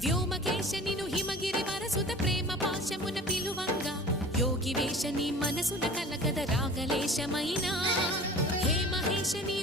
వ్యోమకేశనిను హిమగిరి వరసుత ప్రేమ పాశమున పిలువంగా యోగి వేషని మనసున కలకద రాగలేశమైనా హే మహేశని